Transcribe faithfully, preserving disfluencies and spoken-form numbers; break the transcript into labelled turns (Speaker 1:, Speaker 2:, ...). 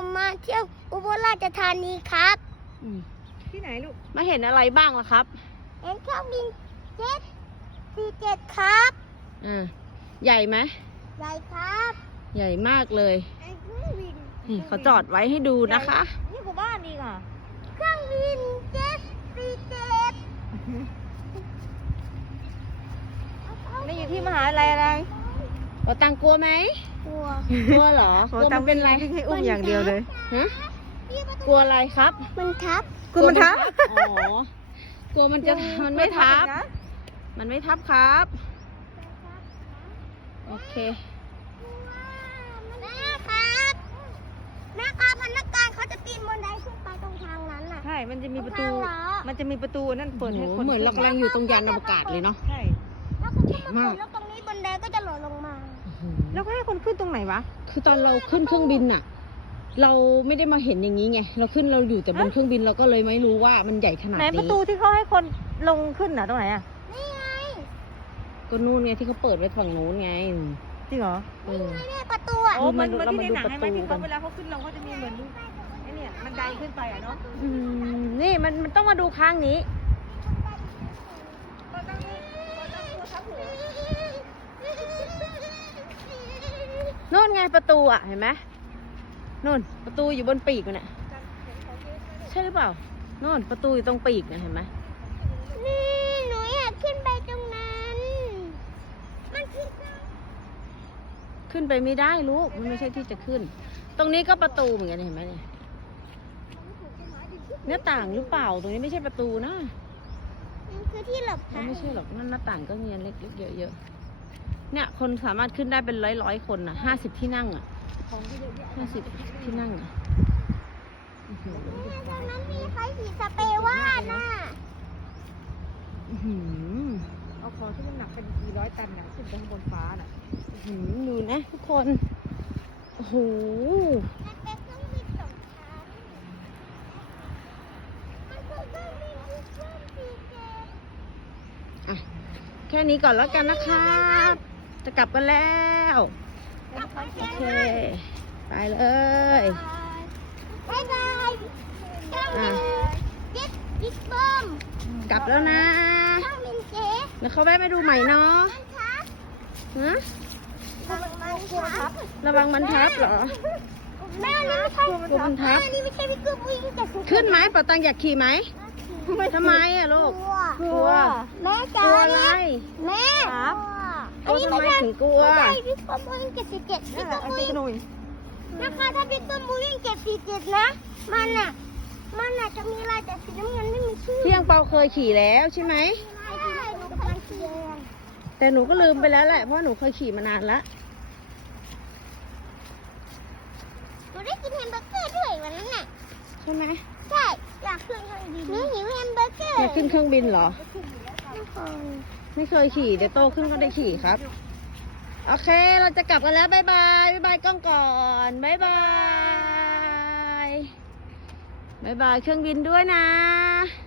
Speaker 1: มาเที่ยวอุบลราชธานีครับ
Speaker 2: ที่ไหนลูก
Speaker 3: มาเห็นอะไรบ้างล่ะครับ
Speaker 1: เห็นเครื่องบินเจ็ตสี่เจ็ดครับ
Speaker 3: อ่าใหญ่ไหม
Speaker 1: ใหญ่ครับ
Speaker 3: ใหญ่มากเลยนี่เขาจอดไว้ให้ดูนะคะ
Speaker 2: นี่คือบ้านดีก่ะ
Speaker 1: เครื่องบินเจ็ตสี่เจ็ด
Speaker 2: นี่อยู่ที่มหาลัยอะไร
Speaker 3: เราตังกลัวไหม
Speaker 1: กลัว
Speaker 3: กลัวเหรอกลัวมันเป็นไร
Speaker 2: แค่อุ้มอย่างเดียวเลย
Speaker 3: ฮะกลัวอะไรครับ
Speaker 1: มันทับ
Speaker 2: กลัวมันทับ
Speaker 3: อ๋อกลัวมันจะมันไม่ทับมันไม่ทับครับโอเค
Speaker 1: แม่ครับแม่ครับพนักงานเขาจะปีนบันไดขึ้นไปตรงทางนั้นน่ะ
Speaker 2: ใช่มันจะมีประตูมันจะมีประตูนั่นเปิดให้คน
Speaker 3: เหมือนเรากำลังอยู่ตรงยานอวกาศเลยเนาะ
Speaker 2: ใช่
Speaker 1: แล้วเขาก็มาเปิดแล้วตรงนี้บันไดก็จะหล่นลงมา
Speaker 2: แล้วให้คนขึ้นตรงไหนวะ
Speaker 3: คือตอนเราขึ้นเครื่องบินน่ะเราไม่ได้มาเห็นอย่างนี้ไงเราขึ้นเราอยู่แต่บนเครื่องบินเราก็เลยไม่รู้ว่ามันใหญ่ขนาดนี้
Speaker 2: ไหนประตูที่เขาให้คนลงขึ้นน่ะตรงไหนอ่ะ
Speaker 1: นี่ไง
Speaker 3: ก็นู่นไงที่เขาเปิดไว้ฝั่งนู้นไง
Speaker 2: จริงเหรอ
Speaker 1: นี่ไงแม่ประตูอ่ะ
Speaker 2: โอ้มันมันที่ในหนังให้ไหมที่เขาเวลาเขาขึ้นลงเขาจะมีเหมือนไอ้เนี่ยมันไดขึ้นไปอ่ะเนาะ
Speaker 3: นี่มันมันต้องมาดูข้างนี้โน่นไงประตูอ่ะเห็นไหมโน่นประตูอยู่บนปีกมันน่ะใช่หรือเปล่าโน่นประตูอยู่ตรงปีกนะเห็นไหม
Speaker 1: นี่หนูอยากขึ้นไปตรงนั้นมันขึ้น
Speaker 3: ขึ้นไปไม่ได้ลูกมันไม่ใช่ที่จะขึ้นตรงนี้ก็ประตูเหมือนกันเห็นไหมเนี่ยหน้าต่างหรือเปล่าตรงนี้ไม่ใช่ประตูนะ
Speaker 1: มันคือที่หลบภัย
Speaker 3: ไม่ใช่หรอกนั่นหน้าต่างก็มีเล็กๆเยอะๆเนี่ยคนสามารถขึ้นได้เป็นร้อยๆคนนะห้าสิบที่นั่งอ่ะห้าสิบที่นั่งอ่ะ
Speaker 1: ตรงนั้นมีใครขี่สเปรย์ว่าน่ะ
Speaker 2: เอาของที่มันหนักเป็นกี่ร้อยตันเนี่ยขึ้นไปข้างบนฟ้าน่ะ
Speaker 3: ดูนะทุกคนโอ้โห
Speaker 1: มันเป็นเครื่องบินสองชั้นมันคือเครื่องบินที่เครื่องบินเจ็ต
Speaker 3: อ่ะแค่นี้ก่อนแล้วกันนะครับจะกลับกันแล้วโอเคไปเลย
Speaker 1: บ๊ายบาย
Speaker 3: อ่ะ
Speaker 1: เจ็ตบิ๊กเบิ้ม
Speaker 3: กลับแล้วนะ
Speaker 1: เครื่องบินเจ็ต
Speaker 3: แล้วเขาแวะมาดูใหม่เนาะฮะระวังมันทับเหรอ
Speaker 1: แม่นี่ไม่ใช่
Speaker 3: มันทับ
Speaker 1: แม่นี่ไม่ใช่พี่กึ๊บวิ่งแต่
Speaker 3: ขึ้นไหมปะตังอยากขี่ไหมทำไมอะลูก
Speaker 1: กลัวแม่จ๋า
Speaker 3: อะไร
Speaker 1: แม่
Speaker 3: ครับอันนี้ไม่ถึงกลัว
Speaker 1: ใช่พี่กึ๊บวิ่งเจ็ดสิบเจ็ดพี่กึ๊บวิ่งนะคะถ้าพี่กึ๊บวิ่งเจ็ดสี่เจ็ดนะมันอะมันอะจะมีลายแต่สีน้ำเงินไม่มีชื่อ
Speaker 3: ที่ยังเปาเคยขี่แล้วใช่ไหมแต่หนูก็ลืมไปแล้วแหละเพราะหนูเคยขี่มานานแล้ว
Speaker 1: หนูได้กินแฮมเบอร์เกอร์ด้วยวันนั้นน่ะ
Speaker 3: ใช่ไหม
Speaker 1: ใช่อยากขึ้นเครื่องบินหนูหิวแฮมเบอร์เกอร์
Speaker 3: อยากขึ้นเครื่องบินเหรอไม่เคยขี่เดี๋ยวโตขึ้นก็ได้ขี่ครับโอเคเราจะกลับกันแล้วบ๊ายบายบ๊ายบายกล้องก่อนบ๊ายบายบ๊ายบายเครื่องบินด้วยนะ